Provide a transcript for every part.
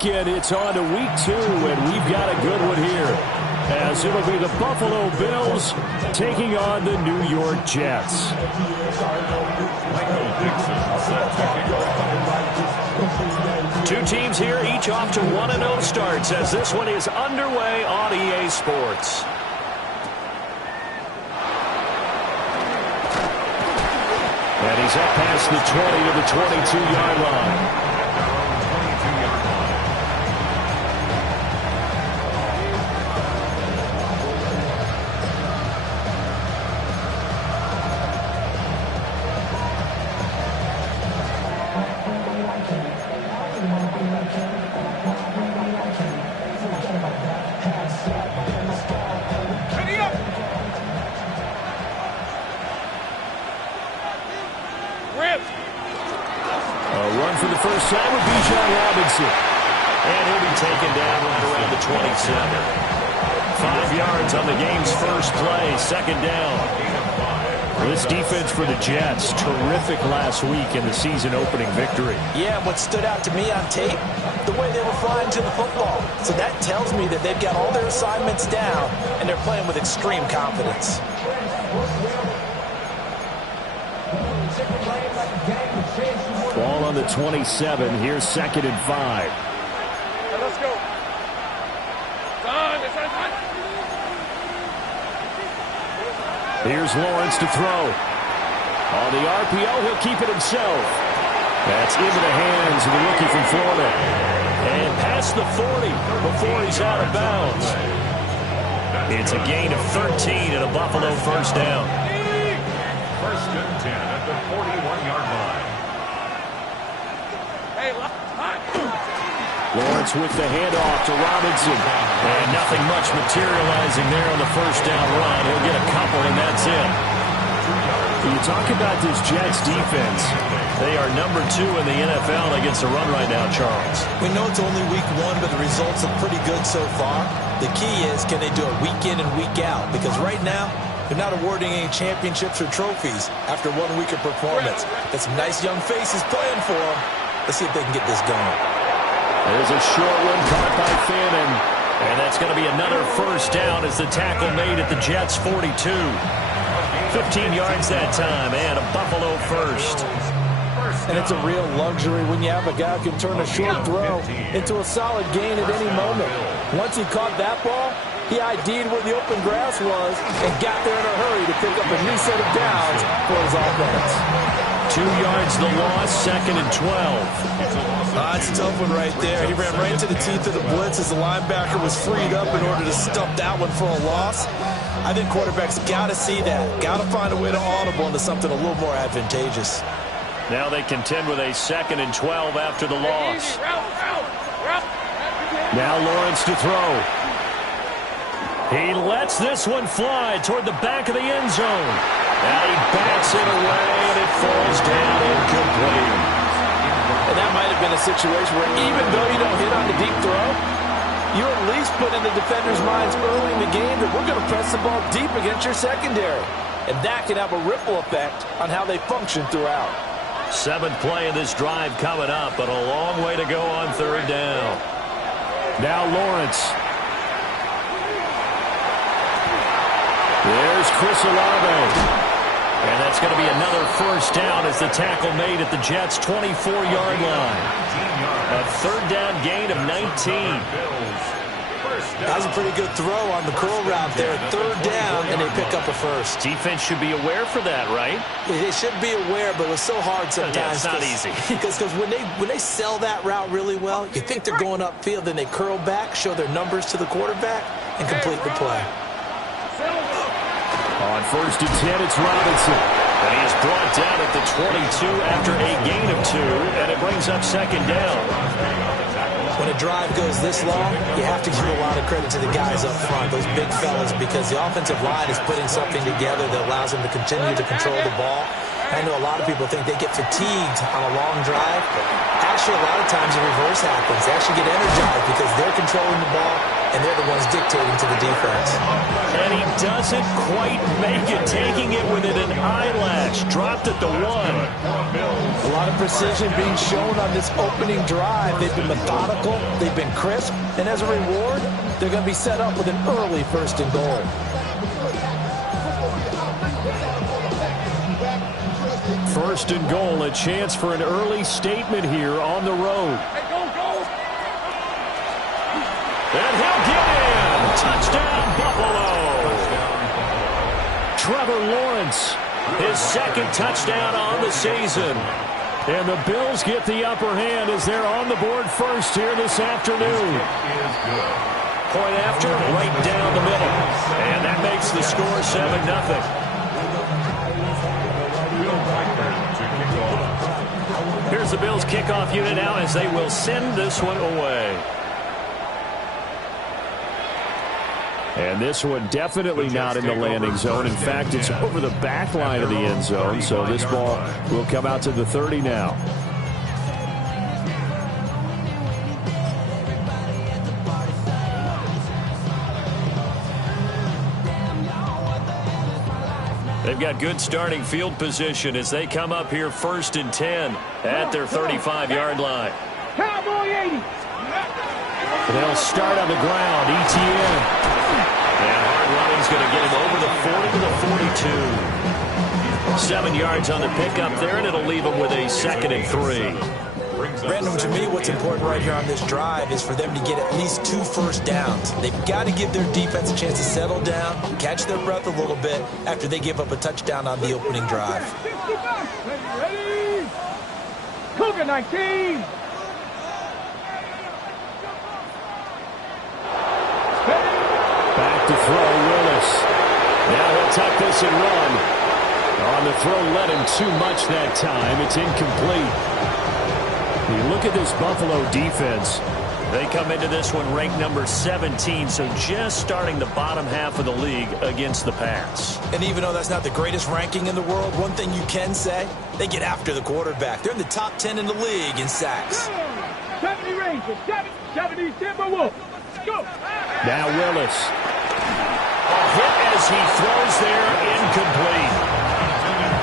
weekend, it's on to week 2, and we've got a good one here, as it'll be the Buffalo Bills taking on the New York Jets. Two teams here, each off to 1-0 starts, as this one is underway on EA Sports. And he's up past the 20 to the 22-yard line. Time with Bijan Robinson. And he'll be taken down right around the 27. 5 yards on the game's first play, second down. This defense for the Jets, terrific last week in the season-opening victory. Yeah, what stood out to me on tape, the way they were flying to the football. So that tells me that they've got all their assignments down, and they're playing with extreme confidence. Ball on the 27. Here's 2nd and 5. Let's go. Here's Lawrence to throw. On the RPO, he'll keep it himself. That's into the hands of the rookie from Florida. And past the 40 before he's out of bounds. It's a gain of 13 and a Buffalo first down. First and 10 at the 41-yard line. Lawrence with the handoff to Robinson. And nothing much materializing there on the first down run. He'll get a couple, and that's it. When you talk about this Jets defense, they are number 2 in the NFL against the run right now, Charles. We know it's only week 1, but the results are pretty good so far. The key is, can they do it week in and week out? Because right now, they're not awarding any championships or trophies after 1 week of performance. Got some nice young faces playing for them. Let's see if they can get this going. There's a short one caught by Fannin. And that's going to be another first down as the tackle made at the Jets' 42. 15 yards that time, and a Buffalo first. And it's a real luxury when you have a guy who can turn a short throw into a solid gain at any moment. Once he caught that ball, he ID'd where the open grass was and got there in a hurry to pick up a new set of downs for his offense. 2 yards the loss, 2nd and 12. It's a tough one right there. He ran right into the teeth of the blitz as the linebacker was freed up in order to stuff that one for a loss. I think quarterbacks got to see that. Got to find a way to audible into something a little more advantageous. Now they contend with a 2nd and 12 after the loss. Now Lawrence to throw. He lets this one fly toward the back of the end zone. Now he backs it away, and it falls down incomplete. And that might have been a situation where even though you don't hit on the deep throw, you at least put in the defender's minds early in the game that we're going to press the ball deep against your secondary. And that can have a ripple effect on how they function throughout. 7th play of this drive coming up, but a long way to go on 3rd down. Now Lawrence. There's Chris Olave. And that's going to be another first down as the tackle made at the Jets' 24-yard line. A 3rd down gain of 19. That was a pretty good throw on the curl route there. 3rd down, and they pick up a first. Defense should be aware for that, right? They should be aware, but it was so hard sometimes. Yeah, it's not easy. Because when they sell that route really well, you think they're going upfield, then they curl back, show their numbers to the quarterback, and complete the play. On 1st and 10, it's Robinson. And he is brought down at the 22 after a gain of 2, and it brings up 2nd down. When a drive goes this long, you have to give a lot of credit to the guys up front, those big fellas, because the offensive line is putting something together that allows them to continue to control the ball. I know a lot of people think they get fatigued on a long drive. Actually, a lot of times the reverse happens. They actually get energized because they're controlling the ball, and they're the ones dictating to the defense. And he doesn't quite make it, taking it within an eyelash. Dropped at the 1. A lot of precision being shown on this opening drive. They've been methodical, they've been crisp, and as a reward, they're going to be set up with an early 1st and goal. First and goal, a chance for an early statement here on the road. And he'll get in. Touchdown, Buffalo. Trevor Lawrence, his 2nd touchdown on the season. And the Bills get the upper hand as they're on the board first here this afternoon. Point after, right down the middle. And that makes the score 7-0. Here's the Bills kickoff unit now as they will send this one away. And this one definitely not in the landing zone. In fact, it's over the back line of the end zone. So this ball will come out to the 30 now. They've got good starting field position as they come up here 1st and 10 at their 35-yard line. Cowboy 80. And they'll start on the ground. ETN. And hard running's going to get him over the 40 to the 42. 7 yards on the pickup there, and it'll leave him with a 2nd and 3. Brandon, to me, what's important right here on this drive is for them to get at least 2 first downs. They've got to give their defense a chance to settle down, catch their breath a little bit after they give up a touchdown on the opening drive. Ready? Cougar 19. Back to throw, Willis. Now he'll tuck this and run. On the throw, led him too much that time. It's incomplete. You look at this Buffalo defense. They come into this one ranked number 17, so just starting the bottom half of the league against the pass. And even though that's not the greatest ranking in the world, one thing you can say, they get after the quarterback. They're in the top 10 in the league in sacks. 70 Rangers, 70 Timberwolves. Go. Now Willis. A hit as he throws there, incomplete.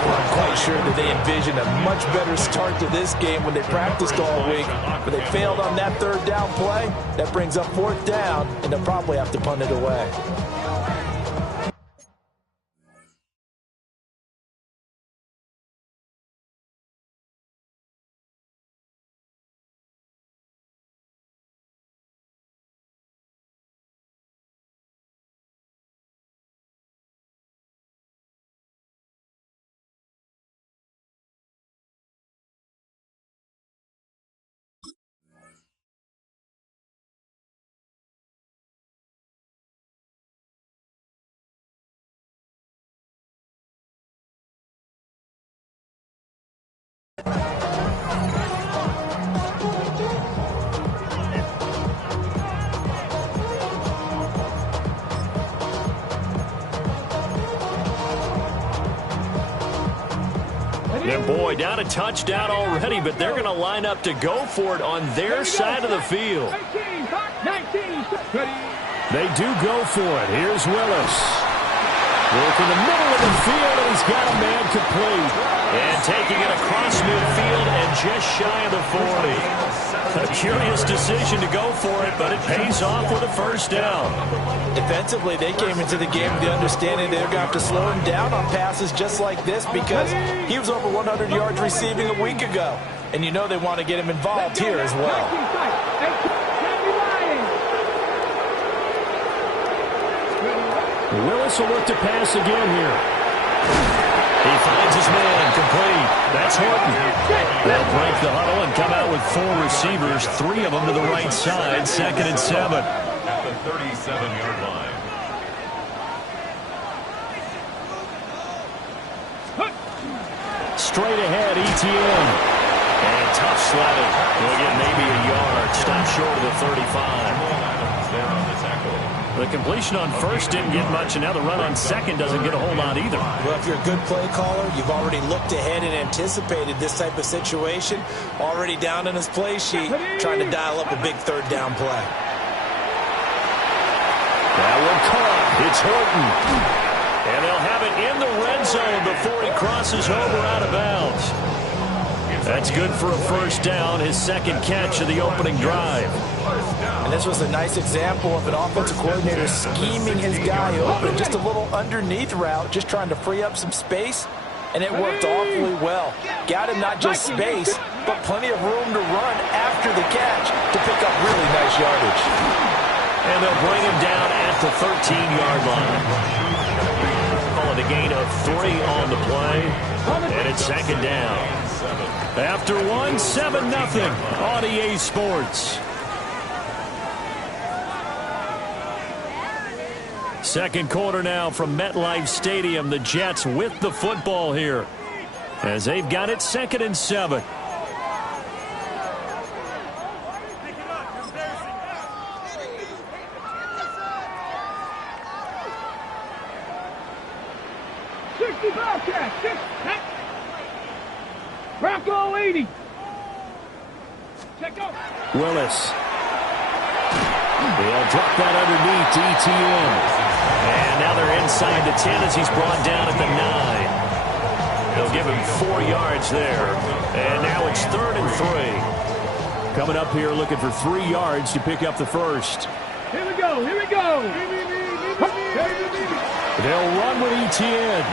I'm quite sure that they envisioned a much better start to this game when they practiced all week, but they failed on that 3rd down play. That brings up 4th down, and they'll probably have to punt it away. And boy, down a touchdown already, but they're going to line up to go for it on their side of the field. 19. They do go for it. Here's Willis. Work in the middle of the field, and he's got a man complete. And taking it across midfield and just shy of the 40. A curious decision to go for it, but it pays off with a 1st down. Defensively, they came into the game with the understanding they're going to have to slow him down on passes just like this because he was over 100 yards receiving a week ago. And you know they want to get him involved here as well. Willis will look to pass again here. He finds his man, complete. That's Horton. They'll break the huddle and come out with 4 receivers, 3 of them to the right side, 2nd and 7. At the 37-yard line. Straight ahead, ETN. And tough sledding. He'll get maybe a yard. Stop short of the 35. There on the tackle. The completion on 1st didn't get much, and now the run on 2nd doesn't get a whole lot either. Well, if you're a good play caller, you've already looked ahead and anticipated this type of situation. Already down in his play sheet, trying to dial up a big 3rd down play. That one caught. It's Horton. And they'll have it in the red zone before he crosses over out of bounds. That's good for a first down, his second catch of the opening drive. And this was a nice example of an offensive coordinator scheming his guy open. Just a little underneath route, just trying to free up some space. And it worked awfully well. Got him not just space, but plenty of room to run after the catch to pick up really nice yardage. And they'll bring him down at the 13-yard line. Calling a gain of 3 on the play. And it's second down. After 7-0 on EA Sports. Second quarter now from MetLife Stadium. The Jets with the football here as they've got it 2nd and 7. Bronco 80. Check out. Willis. They'll drop that underneath to ETN. And now they're inside the 10 as he's brought down at the 9. They'll give him 4 yards there. And now it's 3rd and 3. Coming up here looking for 3 yards to pick up the first. Here we go. Here we go. They'll run with ETN.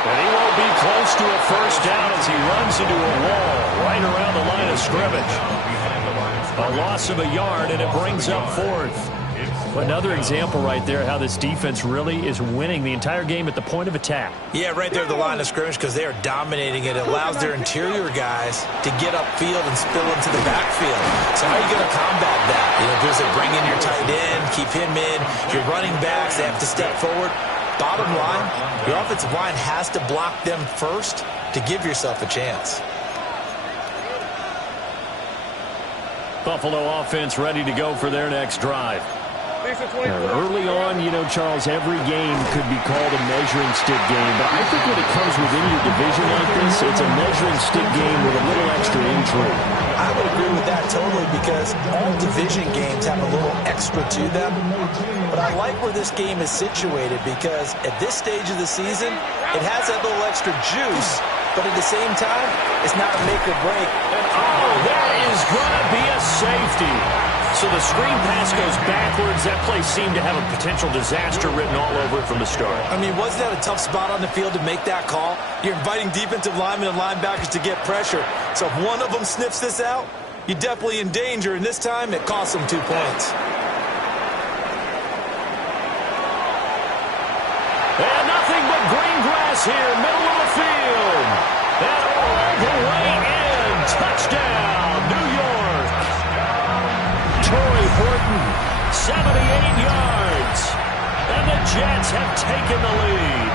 And he won't be close to a first down as he runs into a wall right around the line of scrimmage. A loss of a yard, and it brings up 4th. Another example right there how this defense really is winning the entire game at the point of attack. Yeah, right there at the line of scrimmage because they are dominating it. It allows their interior guys to get upfield and spill into the backfield. So how are you going to combat that? Does it bring in your tight end, keep him in? Your running backs, they have to step forward. Bottom line, your offensive line has to block them first to give yourself a chance. Buffalo offense ready to go for their next drive. Early on, Charles, every game could be called a measuring stick game, but I think when it comes within your division like this, it's a measuring stick game with a little extra intrigue. I would agree with that totally because all division games have a little extra to them. But I like where this game is situated because at this stage of the season, it has that little extra juice, but at the same time, it's not a make or break. And that is going to be a safety. So the screen pass goes backwards. That play seemed to have a potential disaster written all over it from the start. I mean, wasn't that a tough spot on the field to make that call? You're inviting defensive linemen and linebackers to get pressure. So if one of them sniffs this out, you're definitely in danger. And this time, it costs them 2 points. And nothing but green grass here, middle of the field. And all the way in. Touchdown, New York. Torrey Horton, 78 yards. And the Jets have taken the lead.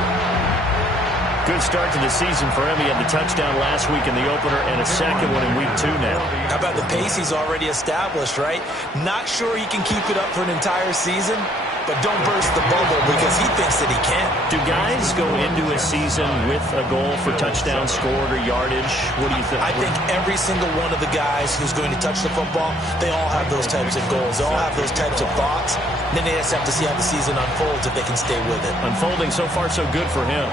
Good start to the season for him. He had the touchdown last week in the opener and a second one in week 2 now. How about the pace he's already established, right? Not sure he can keep it up for an entire season, but don't burst the bubble because he thinks that he can. Do guys go into a season with a goal for touchdowns scored or yardage? What do you think? I think every single one of the guys who's going to touch the football, they all have those types of goals. They all have those types of thoughts. Then they just have to see how the season unfolds if they can stay with it. Unfolding so far so good for him.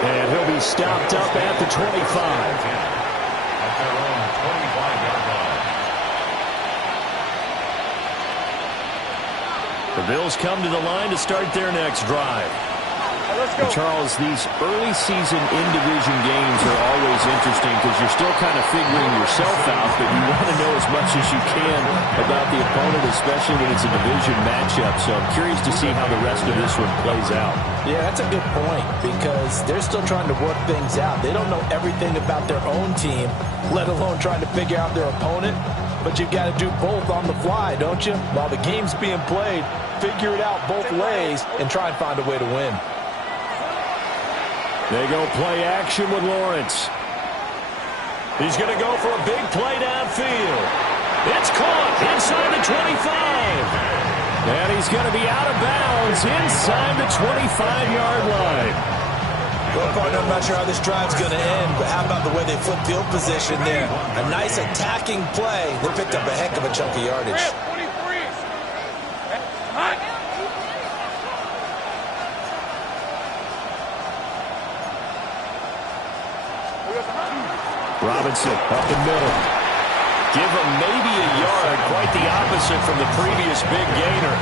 And he'll be stopped up at the 25. At their own 25-yard line. The Bills come to the line to start their next drive. And Charles, these early season in-division games are always interesting because you're still kind of figuring yourself out, but you want to know as much as you can about the opponent, especially when it's a division matchup. So I'm curious to see how the rest of this one plays out. Yeah, that's a good point because they're still trying to work things out. They don't know everything about their own team, let alone trying to figure out their opponent. But you've got to do both on the fly, don't you? While the game's being played, figure it out both ways and try and find a way to win. They go play action with Lawrence. He's going to go for a big play downfield. It's caught inside the 25. And he's going to be out of bounds inside the 25-yard line. Well, partner, I'm not sure how this drive's going to end, but how about the way they flip field position there? A nice attacking play. They picked up a heck of a chunk of yardage. Robinson up the middle. Give him maybe a yard, quite the opposite from the previous big gainer.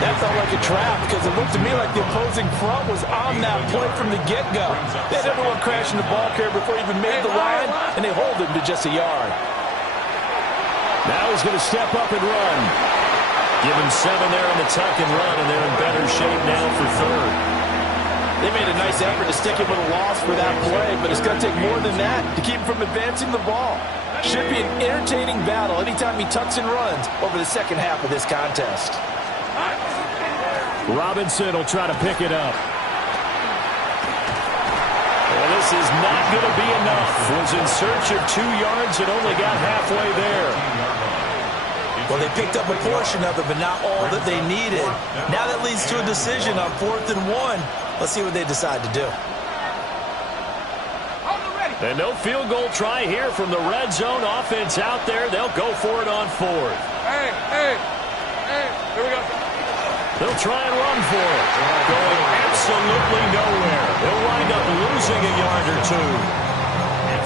That felt like a trap because it looked to me like the opposing front was on that point from the get-go. They had everyone crashing the ball carrier before he even made the line, and they hold him to just a yard. Now he's going to step up and run. Give him 7 there in the tuck and run, and they're in better shape now for third. They made a nice effort to stick him with a loss for that play, but it's going to take more than that to keep him from advancing the ball. Should be an entertaining battle anytime he tucks and runs over the second half of this contest. Robinson will try to pick it up. Well, this is not going to be enough. Was in search of 2 yards and only got halfway there. Well, they picked up a portion of it, but not all that they needed. Now that leads to a decision on 4th and 1. Let's see what they decide to do. And no field goal try here from the red zone offense out there. They'll go for it on 4th. Hey, here we go. They'll try and run for it. Going absolutely nowhere. They'll wind up losing a yard or 2.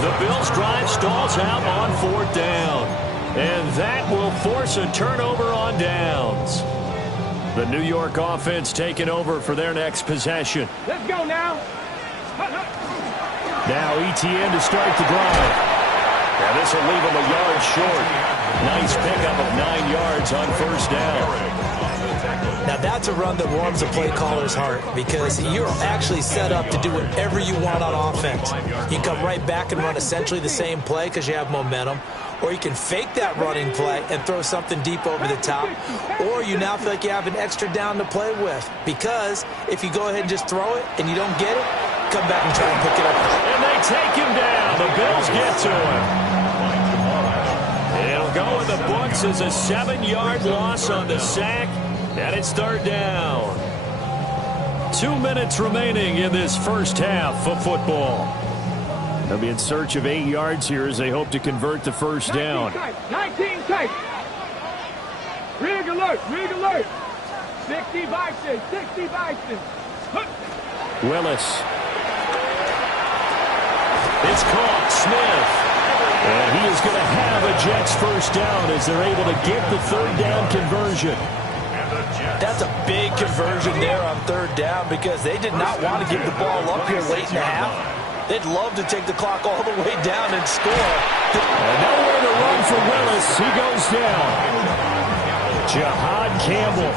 The Bills' drive stalls out on 4th down. And that will force a turnover on downs. The New York offense taking over for their next possession. Let's go now. Now ETN to start the drive. Now this will leave him a yard short. Nice pickup of 9 yards on 1st down. Now that's a run that warms a play caller's heart because you're actually set up to do whatever you want on offense. You can come right back and run essentially the same play because you have momentum, or you can fake that running play and throw something deep over the top, or you now feel like you have an extra down to play with because if you go ahead and just throw it and you don't get it, come back and try and pick it up. And they take him down. The Bills get to him. It'll go in the books as a 7-yard loss on the sack. And it's 3rd down. 2 minutes remaining in this first half of football. They'll be in search of 8 yards here as they hope to convert the first down. 19 tight. Rig alert, rig alert. 60 Bison, 60 Bison. Willis. It's caught. Smith. And he is going to have a Jets first down as they're able to get the 3rd down conversion. That's a big conversion there on 3rd down because they did not want to give the ball up here late in the half. They'd love to take the clock all the way down and score. And nowhere to run for Willis. He goes down. Jahad Campbell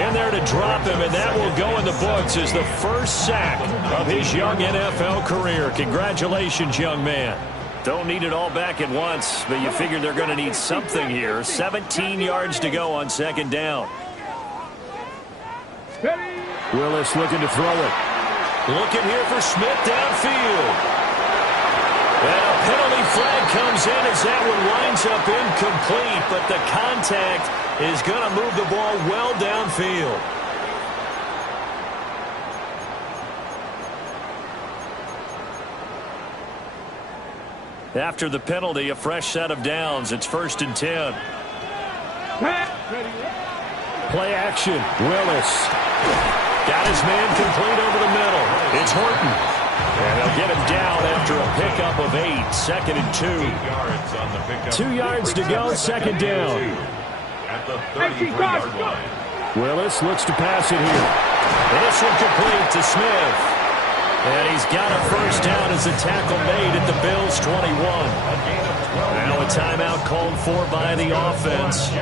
in there to drop him, and that will go in the books as the first sack of his young NFL career. Congratulations, young man. Don't need it all back at once, but you figure they're going to need something here. 17 yards to go on 2nd down. Willis looking to throw it. Looking here for Smith downfield. And a penalty flag comes in as that one winds up incomplete, but the contact is going to move the ball well downfield. After the penalty, a fresh set of downs. It's 1st and 10. Play action. Willis. Got his man complete over the middle. It's Horton. And they'll get him down after a pickup of 8. 2nd and 2. 2 yards to go. 2nd down. At the 33-yard line. Willis looks to pass it here. This one complete to Smith. And he's got a first down as a tackle made at the Bills' 21. Now a timeout called for by the offense,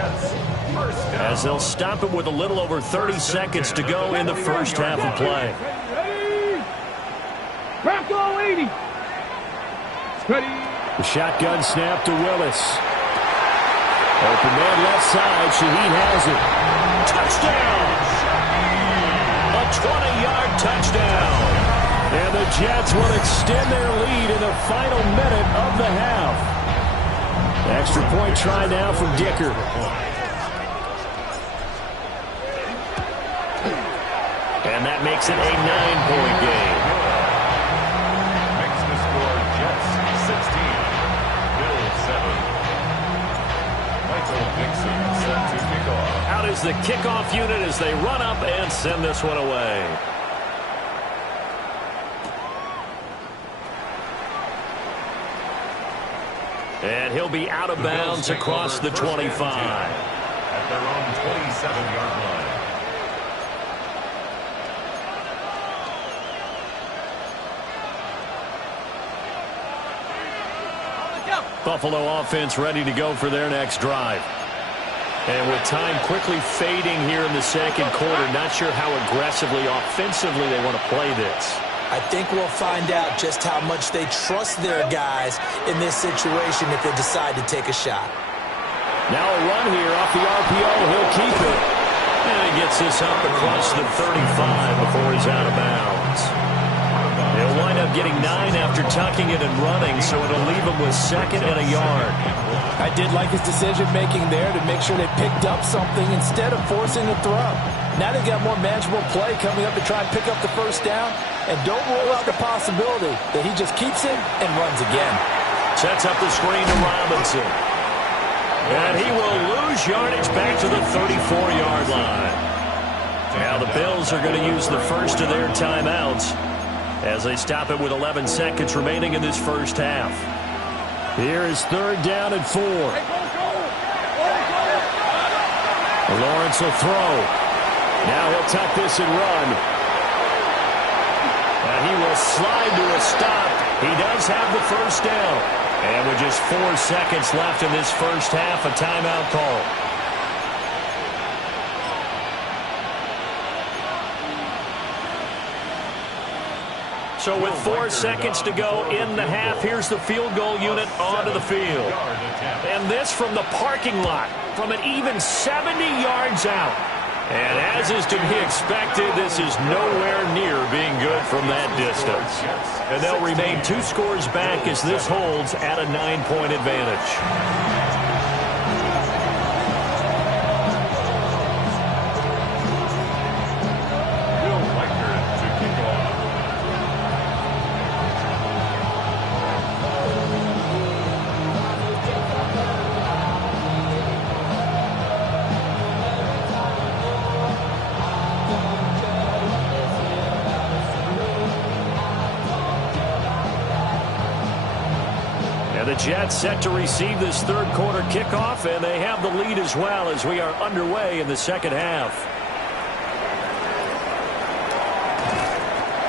as they'll stop it with a little over 30 seconds to go in the first half of play. Bronco 80. Ready. The shotgun snap to Willis. Open man left side. Shaheed has it. Touchdown! A 20-yard touchdown. And the Jets will extend their lead in the final minute of the half. Extra point try now from Dicker. And that makes it a 9-point game. kickoff unit as they run up and send this one away. And he'll be out of bounds across the 25. At their own 27-yard line. Buffalo offense ready to go for their next drive. And with time quickly fading here in the second quarter, not sure how aggressively, offensively they want to play this. I think we'll find out just how much they trust their guys in this situation if they decide to take a shot. Now a run here off the RPO. He'll keep it. And he gets this up across the 35 before he's out of bounds. He'll wind up getting 9 after tucking it and running, so it'll leave him with 2nd and a yard. I did like his decision-making there to make sure they picked up something instead of forcing a throw. Now they've got more manageable play coming up to try and pick up the first down, and don't rule out the possibility that he just keeps it and runs again. Sets up the screen to Robinson. And he will lose yardage back to the 34-yard line. Now the Bills are going to use the first of their timeouts as they stop it with 11 seconds remaining in this first half. Here is 3rd down and 4. Lawrence will throw. Now he'll tuck this and run. And he will slide to a stop. He does have the first down. And with just 4 seconds left in this first half, a timeout call. So with 4 seconds to go in the half, here's the field goal unit onto the field. And this from the parking lot, from an even 70 yards out. And as is to be expected, this is nowhere near being good from that distance. And they'll remain 2 scores back as this holds at a 9-point advantage. The Jets set to receive this third quarter kickoff, and they have the lead as well as we are underway in the second half.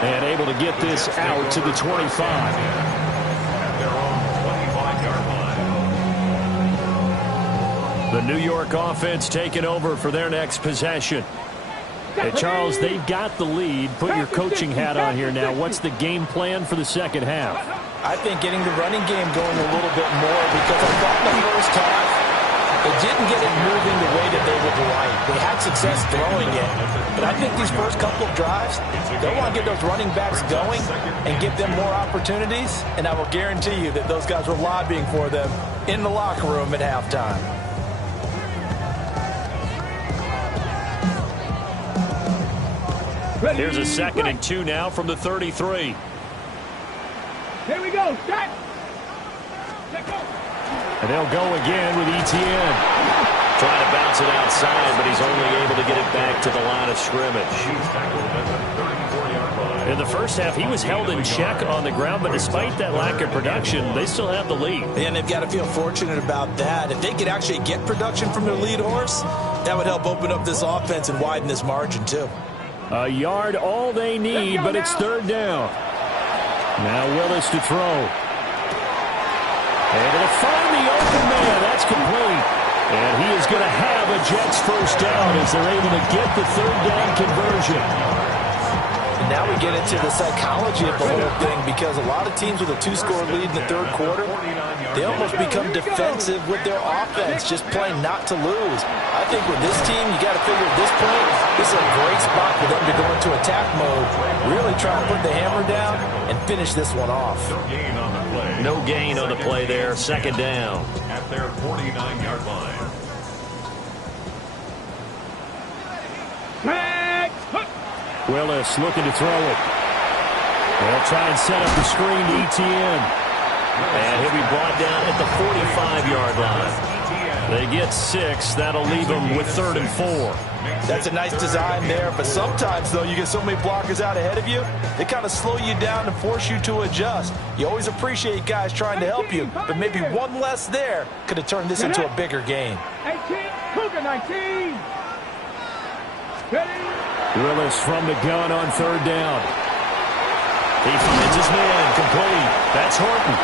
And able to get this out to the 25. At their own 25-yard line. The New York offense taking over for their next possession. Hey, Charles, they've got the lead. Put your coaching hat on here now. What's the game plan for the second half? I think getting the running game going a little bit more, because I thought in the first half they didn't get it moving the way that they would like. They had success throwing it, but I think these first couple of drives, they want to get those running backs going and give them more opportunities, and I will guarantee you that those guys were lobbying for them in the locker room at halftime. Here's a 2nd and 2 now from the 33. Here we go. Start. And they'll go again with Etienne. Trying to bounce it outside, but he's only able to get it back to the line of scrimmage. In the first half, he was held in check on the ground, but despite that lack of production, they still have the lead. And they've got to feel fortunate about that. If they could actually get production from their lead horse, that would help open up this offense and widen this margin, too. A yard all they need, but it's 3rd down. Now Willis to throw. Able to find the open man. That's complete. And he is going to have a Jets first down as they're able to get the 3rd down conversion. And now we get into the psychology of the whole thing, because a lot of teams with a 2-score lead in the third quarter, they almost become defensive with their offense, just playing not to lose. I think with this team, you got to figure at this point, this is a great spot for them to go into attack mode, really try to put the hammer down and finish this one off. No gain on the play there. 2nd down. At their 49-yard line. Willis looking to throw it. They'll try and set up the screen to Etienne. And he'll be brought down at the 45-yard line. They get 6. That'll leave them with 3rd and 4. That's a nice design there, but sometimes, though, you get so many blockers out ahead of you, they kind of slow you down and force you to adjust. You always appreciate guys trying to help you, but maybe one less there could have turned this into a bigger game. 18, Cougar 19. Willis from the gun on 3rd down. He finds his man, complete. That's Horton.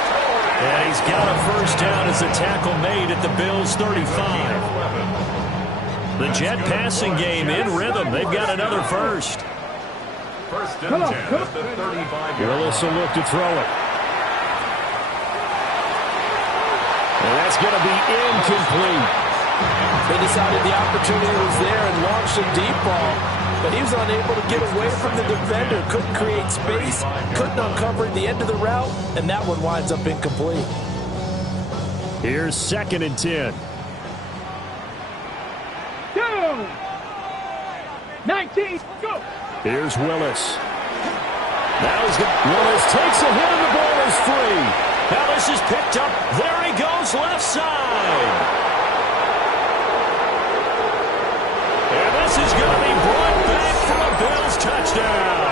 And he's got a 1st down as the tackle made at the Bills' 35. The Jet passing game in rhythm. They've got another 1st. 1st and 10 at the 35. Willis will look to throw it. And that's going to be incomplete. They decided the opportunity was there and launched a deep ball, but he was unable to get away from the defender, couldn't create space, couldn't uncover the end of the route, and that one winds up incomplete. Here's 2nd and 10. 19, go! Here's Willis. Now Willis takes a hit and the ball is free. Now this is picked up. There he goes, left side. And this is going to be brought back for a Bills touchdown.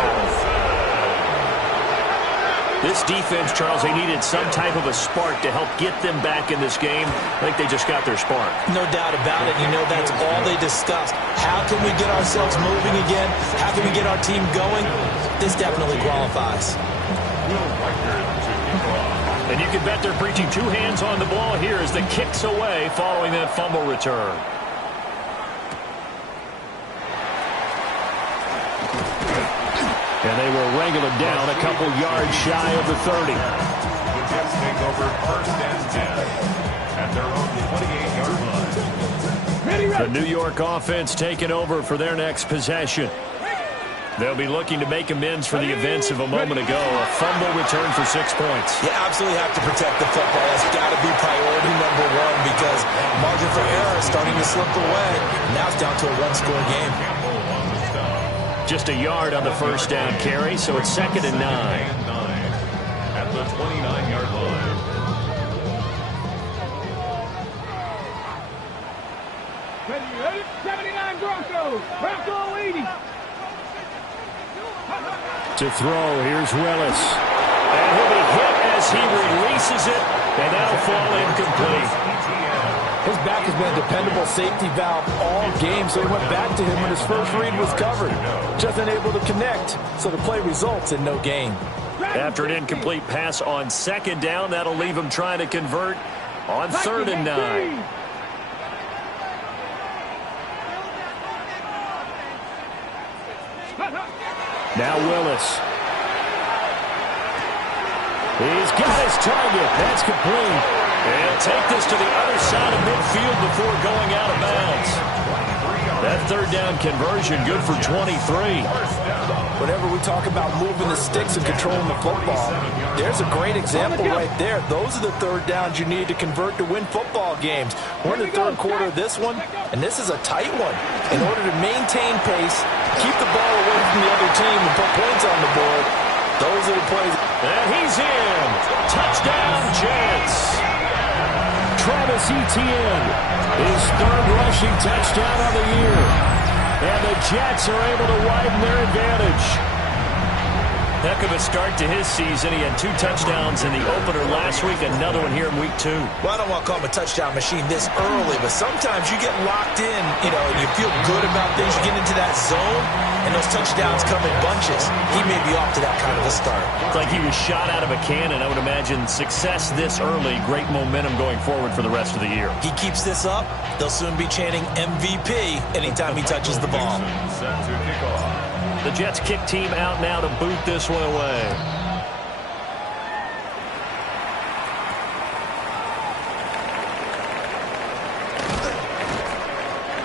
This defense, Charles, they needed some type of a spark to help get them back in this game. I think they just got their spark. No doubt about it. You know, that's all they discussed. How can we get ourselves moving again? How can we get our team going? This definitely qualifies. And you can bet they're preaching 2 hands on the ball here as the kick's away following that fumble return. And they will wrangle it down a couple yards shy of the 30. The Jets take over 1st and 10 at their own 28-yard line. The New York offense taking over for their next possession. They'll be looking to make amends for the events of a moment ago. A fumble return for 6 points. You absolutely have to protect the football. That's got to be priority number 1 because margin for error is starting to slip away. Now it's down to a 1-score game. Just a yard on the 1st down carry, so it's 2nd and 9. At the 29-yard line. Ready, 79 Broncos. Bronco 80. To throw, here's Willis. And he'll be hit as he releases it, and that'll fall incomplete. His back has been a dependable safety valve all game, so he went back to him when his first read was covered. Just unable to connect, so the play results in no gain. After an incomplete pass on 2nd down, that'll leave him trying to convert on 3rd and 9. Now Willis. He's got his target. That's complete. And take this to the other side of midfield before going out of bounds. That 3rd down conversion good for 23. Whenever we talk about moving the sticks and controlling the football, there's a great example right there. Those are the 3rd downs you need to convert to win football games. We're in the 3rd quarter of this one, and this is a tight one. In order to maintain pace, keep the ball away from the other team and put points on the board, those are the plays. And he's in. Touchdown, Jets. Travis Etienne, his 3rd rushing touchdown of the year. And the Jets are able to widen their advantage. Heck of a start to his season. He had 2 touchdowns in the opener last week, another one here in week 2. Well, I don't want to call him a touchdown machine this early, but sometimes you get locked in, you know, and you feel good about things. You get into that zone, and those touchdowns come in bunches. He may be off to that kind of a start. It's like he was shot out of a cannon. I would imagine success this early, great momentum going forward for the rest of the year. He keeps this up, they'll soon be chanting MVP anytime he touches the ball. Set to kick off. The Jets kick team out now to boot this one away.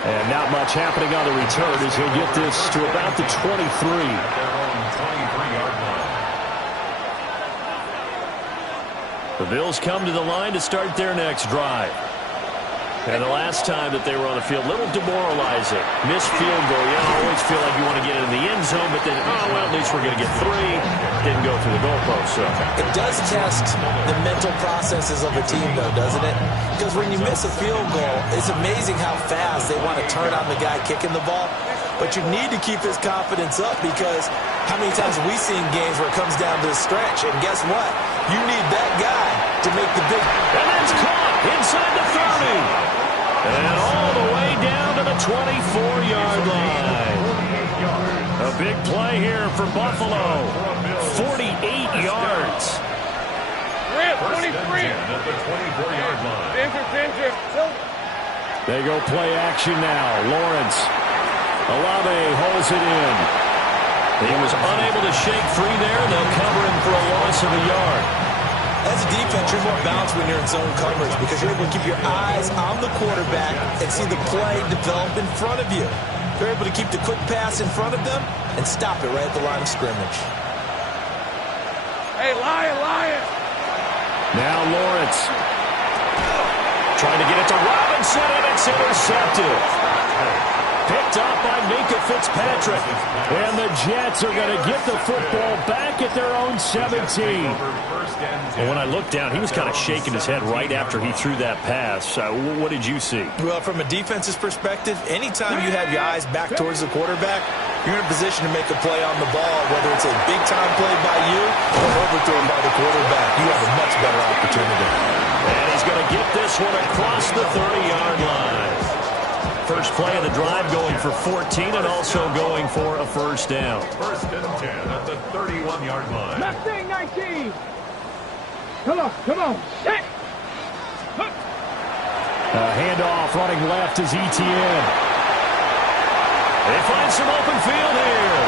And not much happening on the return as he'll get this to about the 23. Their own 23-yard line. The Bills come to the line to start their next drive. And the last time that they were on the field, a little demoralizing. Missed field goal. You always feel like you want to get in the end zone, but then, oh, well, at least we're going to get 3. Didn't go through the goalpost. So. It does test the mental processes of a team, though, doesn't it? Because when you miss a field goal, it's amazing how fast they want to turn on the guy kicking the ball. But you need to keep his confidence up, because how many times have we seen games where it comes down to a stretch? And guess what? You need that guy to make the big... And that's caught inside the 30. And all the way down to the 24-yard line. A big play here for Buffalo. 48 yards. Rip, 23. At the 24-yard line. They go play action now. Lawrence. Olave holds it in. He was unable to shake free there. They'll cover him for a loss of a yard. As a defense, you're more balanced when you're in zone coverage, because you're able to keep your eyes on the quarterback and see the play develop in front of you. You're able to keep the quick pass in front of them and stop it right at the line of scrimmage. Hey, Lion. Now Lawrence. Trying to get it to Robinson, and it's intercepted. Picked up by Minkah Fitzpatrick. And the Jets are going to get the football back at their own 17. And when I looked down, he was kind of shaking his head right after he threw that pass. What did you see? Well, from a defense's perspective, anytime you have your eyes back towards the quarterback, you're in a position to make a play on the ball, whether it's a big-time play by you or an overthrow by the quarterback. You have a much better opportunity. And he's going to get this one across the 30-yard line. First play of the drive, going for 14 and also going for a first down. First and 10 at the 31-yard line. Mustang 19. Come on. Set. Handoff running left is Etienne. They find some open field here.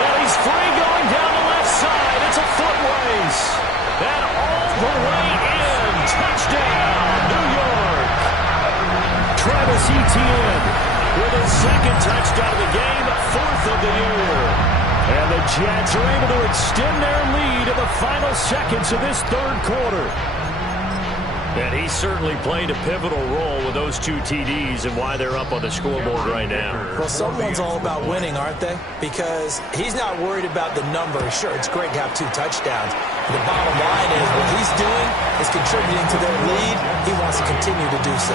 And he's free going down the left side. It's a foot race. And all the way in. Touchdown, New York. Travis Etienne with his second touchdown of the game, 4th of the year. And the Jets are able to extend their lead in the final seconds of this third quarter. And he certainly played a pivotal role with those 2 TDs and why they're up on the scoreboard right now. Well, someone's all about winning, aren't they? Because he's not worried about the numbers. Sure, it's great to have 2 touchdowns. But the bottom line is what he's doing is contributing to their lead. He wants to continue to do so.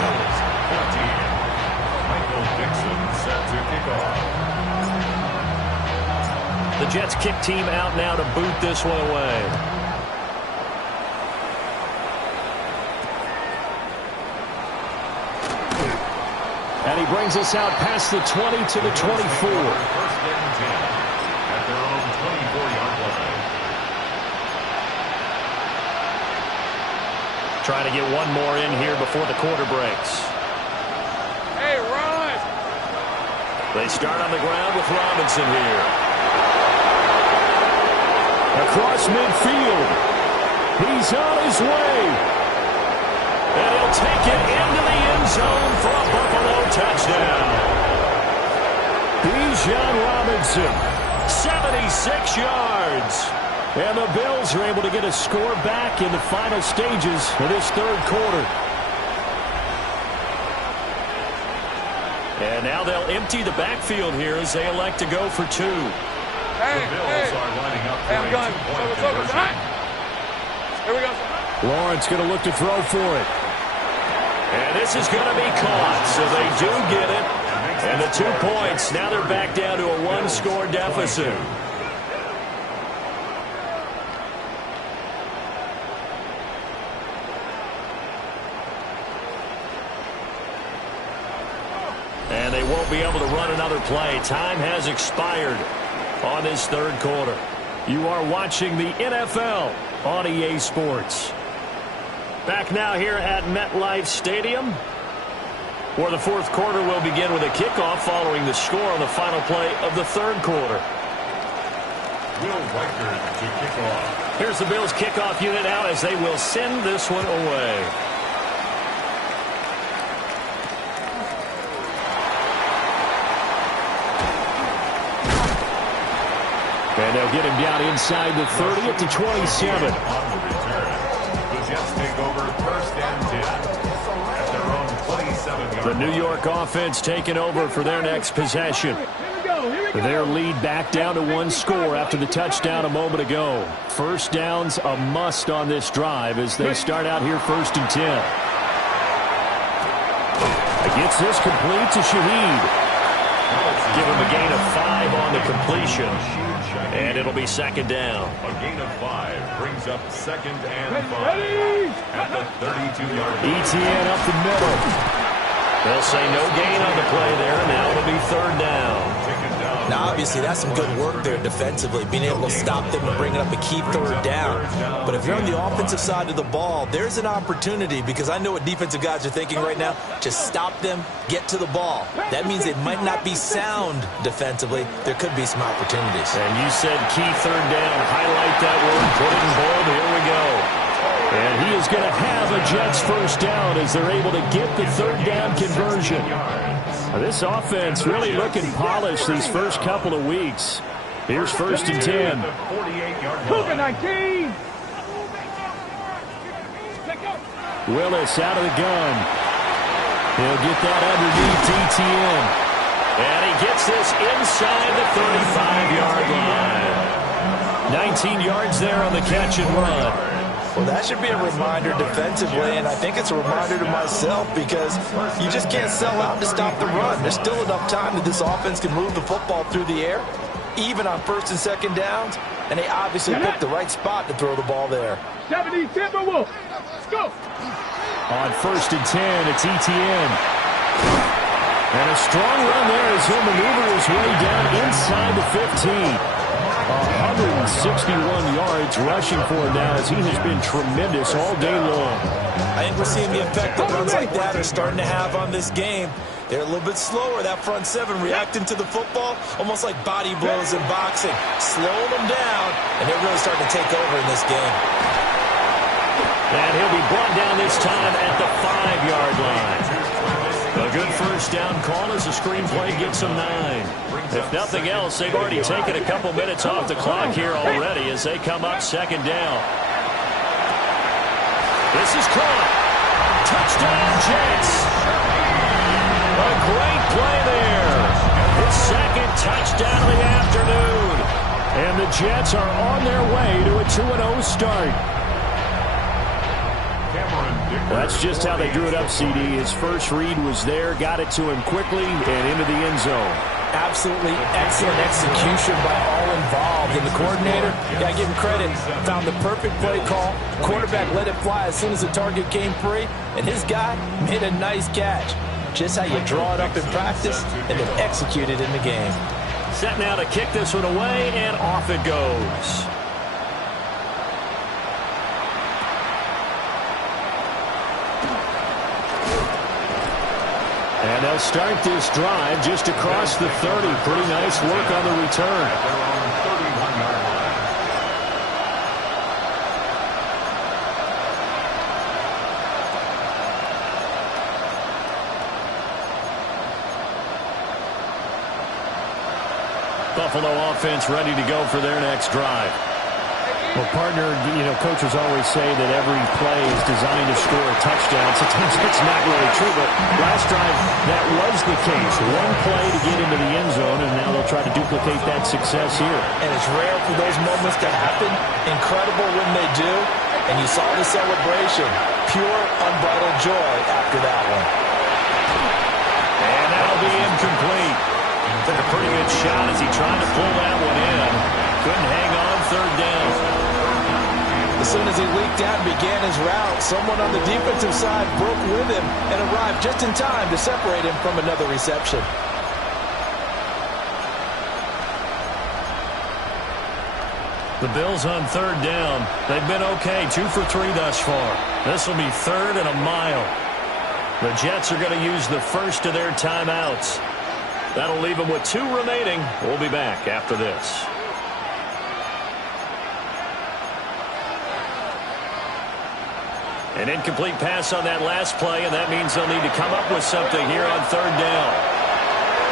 Michael Dixon set to kick off. The Jets kick team out now to boot this one away. And he brings us out past the 20 to the 24. First and 10 at their own 24-yard line. Trying to get one more in here before the quarter breaks. Hey, run. They start on the ground with Robinson here. Across midfield. He's on his way. And he'll take it into the end zone for a Buffalo touchdown. Bijan Robinson, 76 yards. And the Bills are able to get a score back in the final stages of this third quarter. And now they'll empty the backfield here as they elect to go for 2. The Bills are lining up for a 2-point conversion. Here we go. Lawrence going to look to throw for it. And this is going to be caught, so they do get it. And the 2 points, now they're back down to a 1-score deficit. And they won't be able to run another play. Time has expired on this third quarter. You are watching the NFL on EA Sports. Back now here at MetLife Stadium, where the fourth quarter will begin with a kickoff following the score on the final play of the third quarter. Will Reichard to kick off. Here's the Bills kickoff unit now as they will send this one away. And they'll get him down inside the 30 at the 27. On the return, the Jets take over first and 10 at their own 27. The New York offense taking over for their next possession. Their lead back down to one score after the touchdown a moment ago. First down's a must on this drive as they start out here 1st and 10. Gets this complete to Shaheed. Give him a gain of 5 on the completion. And it'll be 2nd down. A gain of 5 brings up 2nd and 5 at the 32-yard line. ETN up the middle. They'll say no gain on the play there. Now it'll be 3rd down. Now, obviously, that's some good work there defensively, being able to stop them and bring up a key 3rd down. But if you're on the offensive side of the ball, there's an opportunity, because I know what defensive guys are thinking right now. Just stop them, get to the ball. That means it might not be sound defensively. There could be some opportunities. And you said key 3rd down. Highlight that word. Put it in bold. Here we go. And he is going to have a Jets 1st down as they're able to get the 3rd down conversion. This offense really looking polished these first couple of weeks. Here's 1st and 10. Cougar 19. Willis out of the gun. He'll get that underneath ETN. And he gets this inside the 35-yard line. 19 yards there on the catch and run. Well, that should be a reminder defensively, and I think it's a reminder to myself, because you just can't sell out to stop the run. There's still enough time that this offense can move the football through the air, even on 1st and 2nd downs, and they obviously picked the right spot to throw the ball there. 70 Timberwolves. Let's go. On 1st and 10, it's ETN. And a strong run there as he'll maneuver his way down inside the 15. 161 yards rushing for him now, as he has been tremendous all day long. I think we're seeing the effect that runs like that are starting to have on this game. They're a little bit slower, that front 7, reacting to the football, almost like body blows in boxing, slowing them down, and they're really starting to take over in this game. And he'll be brought down this time at the 5-yard line. A good 1st down call as the screenplay gets them 9. If nothing else, they've already taken a couple minutes off the clock here already as they come up 2nd down. This is caught. Touchdown, Jets. A great play there. His 2nd touchdown of the afternoon. And the Jets are on their way to a 2-0 start. That's just how they drew it up, CD. His first read was there, got it to him quickly, and into the end zone. Absolutely excellent execution by all involved. And the coordinator, got to give him credit, found the perfect play call. Quarterback let it fly as soon as the target came free, and his guy made a nice catch. Just how you draw it up in practice and then execute it in the game. Set now to kick this one away, and off it goes. And they'll start this drive just across the 30. Pretty nice work on the return. Buffalo offense ready to go for their next drive. Well, partner, coaches always say that every play is designed to score a touchdown. Sometimes it's not really true, but last drive, that was the case. One play to get into the end zone, and now they'll try to duplicate that success here. And it's rare for those moments to happen. Incredible when they do. And you saw the celebration. Pure, unbridled joy after that one. And that'll be incomplete. Took a pretty good shot as he tried to pull that one in. Couldn't hang on, 3rd down. As soon as he leaked out and began his route, someone on the defensive side broke with him and arrived just in time to separate him from another reception. The Bills on 3rd down. They've been okay, 2 for 3 thus far. This will be 3rd and a mile. The Jets are going to use the first of their timeouts. That'll leave them with 2 remaining. We'll be back after this. An incomplete pass on that last play, and that means they'll need to come up with something here on 3rd down.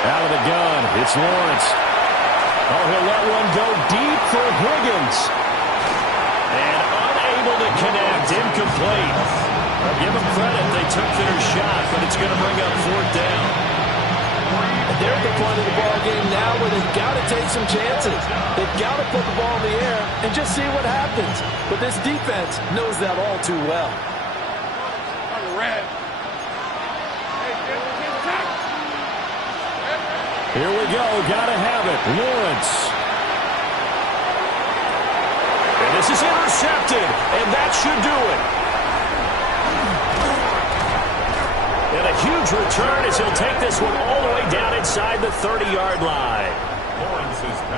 Out of the gun, it's Lawrence. Oh, he'll let one go deep for Higgins. And unable to connect, incomplete. Give them credit. They took their shot, but it's going to bring up 4th down. And they're at the point of the ball game now where they've got to take some chances. They've got to put the ball in the air and just see what happens. But this defense knows that all too well. Here we go. Got to have it. Lawrence. And this is intercepted, and that should do it. And a huge return as he'll take this one all the way down inside the 30-yard line.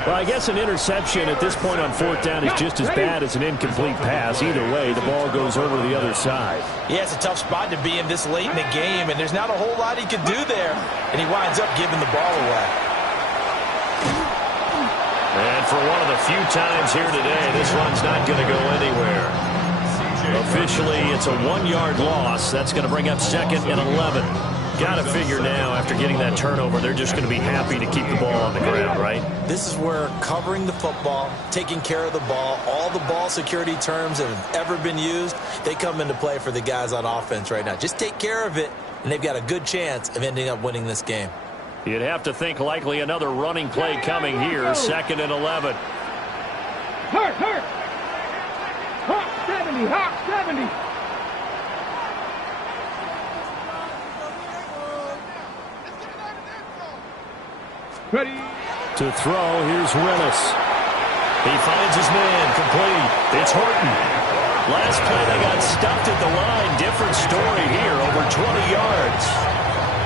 Well, I guess an interception at this point on 4th down is just as bad as an incomplete pass. Either way, the ball goes over the other side. Yeah, it's a tough spot to be in this late in the game, and there's not a whole lot he could do there. And he winds up giving the ball away. And for one of the few times here today, this run's not going to go anywhere. Officially, it's a 1-yard loss. That's going to bring up 2nd and 11. Got to figure now, after getting that turnover, they're just going to be happy to keep the ball on the ground, right? This is where covering the football, taking care of the ball, all the ball security terms that have ever been used, they come into play for the guys on offense right now. Just take care of it, and they've got a good chance of ending up winning this game. You'd have to think likely another running play coming here, 2nd and 11. Hurt! Hawk 70! Hawk 70! Ready? To throw, here's Willis. He finds his man, complete. It's Horton. Last play, they got stuffed at the line. Different story here, over 20 yards.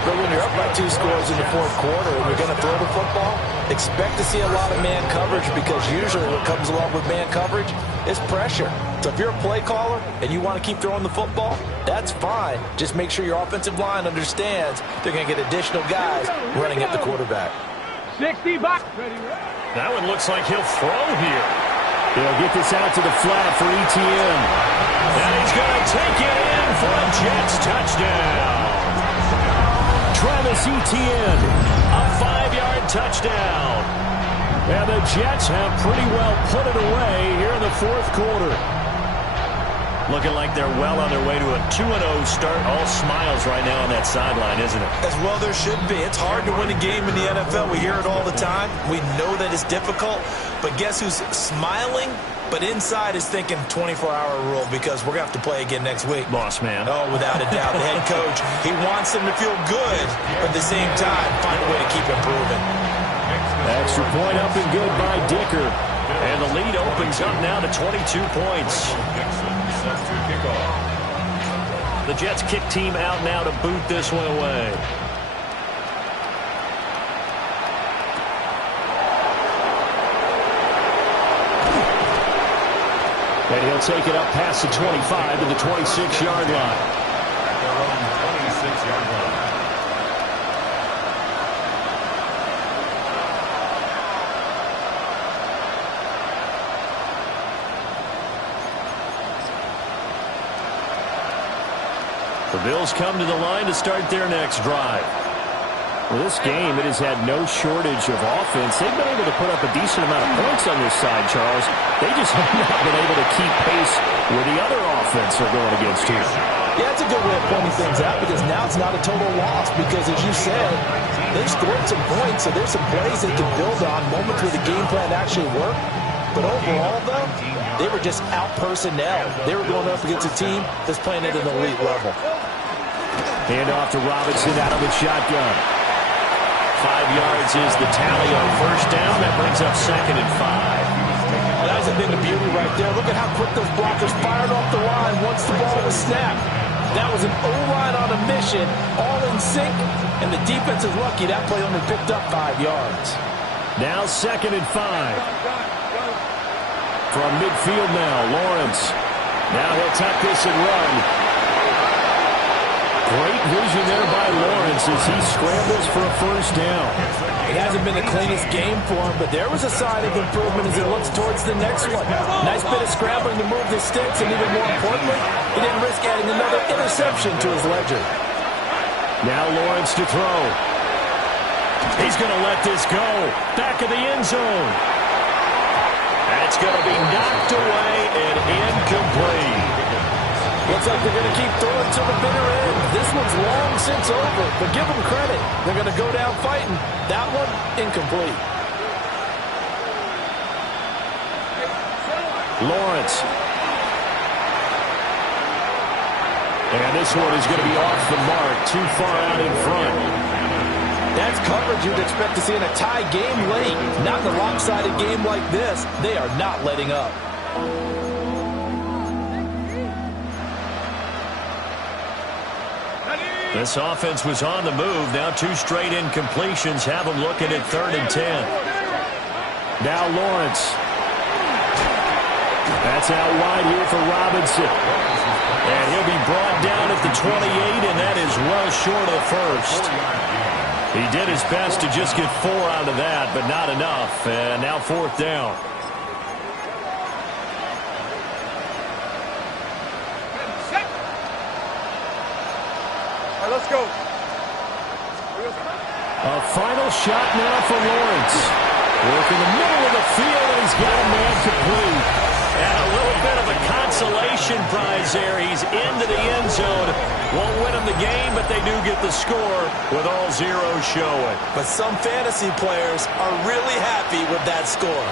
But when you're up by 2 scores in the 4th quarter and you're going to throw the football, expect to see a lot of man coverage, because usually what comes along with man coverage is pressure. So if you're a play caller and you want to keep throwing the football, that's fine. Just make sure your offensive line understands they're going to get additional guys running at the quarterback. 60 box. Ready? That one looks like he'll throw here. He'll get this out to the flat for Etienne. And he's going to take it in for a Jets touchdown. Travis Etienne, a 5-yard touchdown. And the Jets have pretty well put it away here in the 4th quarter. Looking like they're well on their way to a 2-0 start. All smiles right now on that sideline, isn't it? As well there should be. It's hard to win a game in the NFL. We hear it all the time. We know that it's difficult. But guess who's smiling? But inside is thinking 24-hour rule, because we're going to have to play again next week. Boss man. Oh, without a doubt. The head coach, he wants them to feel good, but at the same time, find a way to keep improving. Extra point up and good by Dicker. And the lead opens up now to 22 points. The Jets kick team out now to boot this one away. And he'll take it up past the 25 to the 26-yard line. At their own 26-yard line. The Bills come to the line to start their next drive. Well, this game, it has had no shortage of offense. They've been able to put up a decent amount of points on this side, Charles. They just have not been able to keep pace with the other offense they're going against here. Yeah, it's a good way of pointing things out, because now it's not a total loss, because as you said, they've scored some points, so there's some plays they can build on, moments where the game plan actually worked. But overall, though, they were just out-personnel. They were going up against a team that's playing at an elite level. Hand off to Robinson out of the shotgun. 5 yards is the tally on first down. That brings up 2nd and 5. Well, that was a thing of beauty right there. Look at how quick those blockers fired off the line once the ball was snapped. That was an O-line on a mission, all in sync, and the defense is lucky that play only picked up 5 yards. Now 2nd and 5. From midfield now, Lawrence. Now he'll tuck this and run. Great vision there by Lawrence as he scrambles for a first down. It hasn't been the cleanest game for him, but there was a sign of improvement as he looks towards the next one. Nice bit of scrambling to move the sticks, and even more importantly, he didn't risk adding another interception to his ledger. Now Lawrence to throw. He's going to let this go. Back of the end zone. That's going to be knocked away and incomplete. Looks like they're going to keep throwing to the bitter end. This one's long since over, but give them credit. They're going to go down fighting. That one, incomplete. Lawrence. And this one is going to be off the mark, too far out in front. That's coverage you'd expect to see in a tie game late. Not in a lopsided game like this. They are not letting up. This offense was on the move. Now 2 straight incompletions have them looking at 3rd and 10. Now Lawrence. That's out wide here for Robinson. And he'll be brought down at the 28, and that is well short of the first. He did his best to just get 4 out of that, but not enough. And now 4th down. All right, let's go. A final shot now for Lawrence. Work in the middle of the field, and he's got a man complete. And a little bit of a consolation prize there. He's into the end zone. Won't win them the game, but they do get the score with all zeros showing. But some fantasy players are really happy with that score.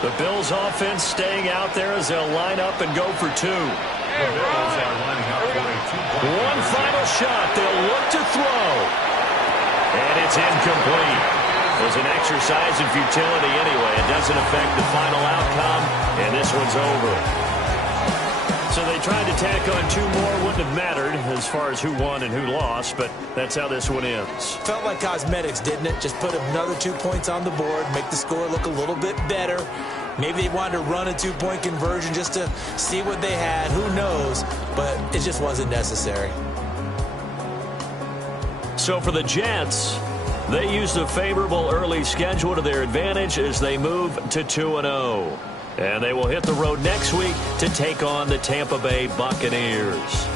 The Bills offense staying out there as they'll line up and go for 2. The Bills are lining up for a 2-point. One final shot. They'll look to throw. And it's incomplete. It was an exercise in futility anyway. It doesn't affect the final outcome, and this one's over. So they tried to tack on 2 more. Wouldn't have mattered as far as who won and who lost, but that's how this one ends. Felt like cosmetics, didn't it? Just put another 2 points on the board, make the score look a little bit better. Maybe they wanted to run a 2-point conversion just to see what they had. Who knows? But it just wasn't necessary. So for the Jets, they used a favorable early schedule to their advantage as they move to 2-0. And they will hit the road next week to take on the Tampa Bay Buccaneers.